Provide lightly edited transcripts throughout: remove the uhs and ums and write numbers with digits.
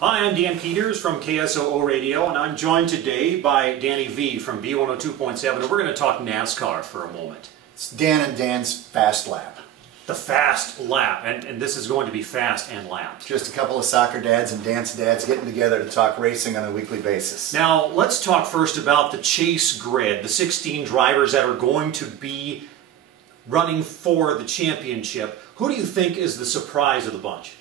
Hi, I'm Dan Peters from KSOO Radio, and I'm joined today by Danny V from B102.7, and we're going to talk NASCAR for a moment. It's Dan and Dan's Fast Lap. The Fast Lap, and this is going to be fast and lapped. Just a couple of soccer dads and dance dads getting together to talk racing on a weekly basis. Now, let's talk first about the chase grid, the 16 drivers that are going to be running for the championship. Who do you think is the surprise of the bunch?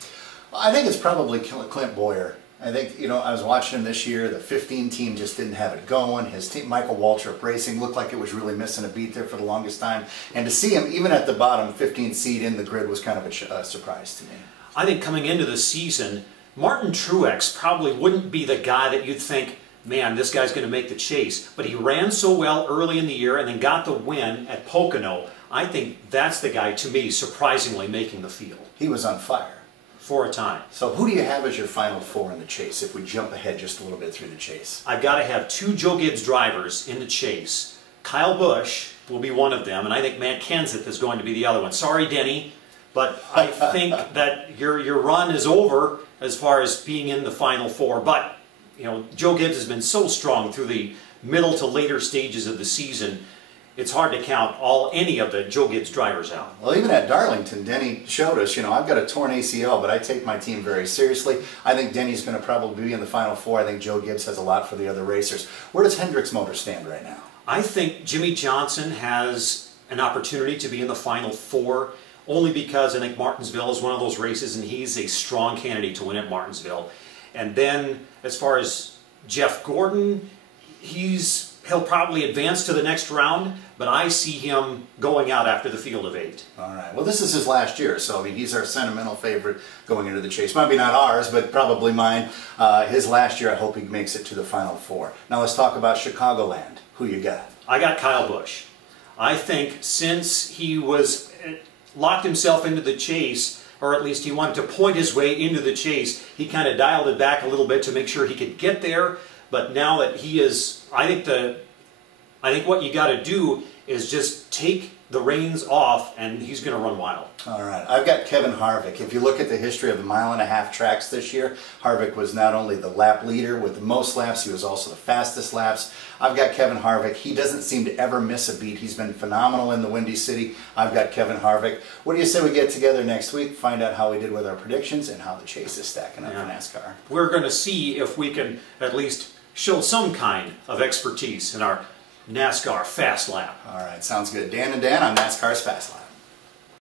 I think it's probably Clint Boyer. I think, I was watching him this year. The 15 team just didn't have it going. His team, Michael Waltrip Racing, looked like it was really missing a beat there for the longest time. And to see him, even at the bottom, 15th seed in the grid was kind of a surprise to me. I think coming into the season, Martin Truex probably wouldn't be the guy that you'd think, man, this guy's going to make the chase. But he ran so well early in the year and then got the win at Pocono. I think that's the guy, to me, surprisingly making the field. He was on fire. For a time. So who do you have as your final four in the chase if we jump ahead just a little bit through the chase? I've got to have two Joe Gibbs drivers in the chase. Kyle Busch will be one of them, and I think Matt Kenseth is going to be the other one. Sorry, Denny, but I think that your run is over as far as being in the final four. But, Joe Gibbs has been so strong through the middle to later stages of the season. It's hard to count any of the Joe Gibbs drivers out. Well, even at Darlington, Denny showed us, I've got a torn ACL, but I take my team very seriously. I think Denny's going to probably be in the Final Four. I think Joe Gibbs has a lot for the other racers. Where does Hendrick's motor stand right now? I think Jimmy Johnson has an opportunity to be in the Final Four, only because I think Martinsville is one of those races, and he's a strong candidate to win at Martinsville. And then, as far as Jeff Gordon, he'll probably advance to the next round, but I see him going out after the field of 8. All right. Well, this is his last year, so he's our sentimental favorite going into the chase. Maybe not ours, but probably mine. His last year, I hope he makes it to the Final Four. Now let's talk about Chicagoland. Who you got? I got Kyle Busch. I think since he locked himself into the chase, or at least he wanted to point his way into the chase, he kind of dialed it back a little bit to make sure he could get there. But now that he is, I think what you got to do is just take the reins off, and he's going to run wild. All right. I've got Kevin Harvick. If you look at the history of the 1.5-mile tracks this year, Harvick was not only the lap leader with the most laps, he was also the fastest laps. I've got Kevin Harvick. He doesn't seem to ever miss a beat. He's been phenomenal in the Windy City. I've got Kevin Harvick. What do you say we get together next week, find out how we did with our predictions and how the chase is stacking up for NASCAR? We're going to see if we can at least show some kind of expertise in our NASCAR Fast Lap. All right, sounds good. Dan and Dan on NASCAR's Fast Lap.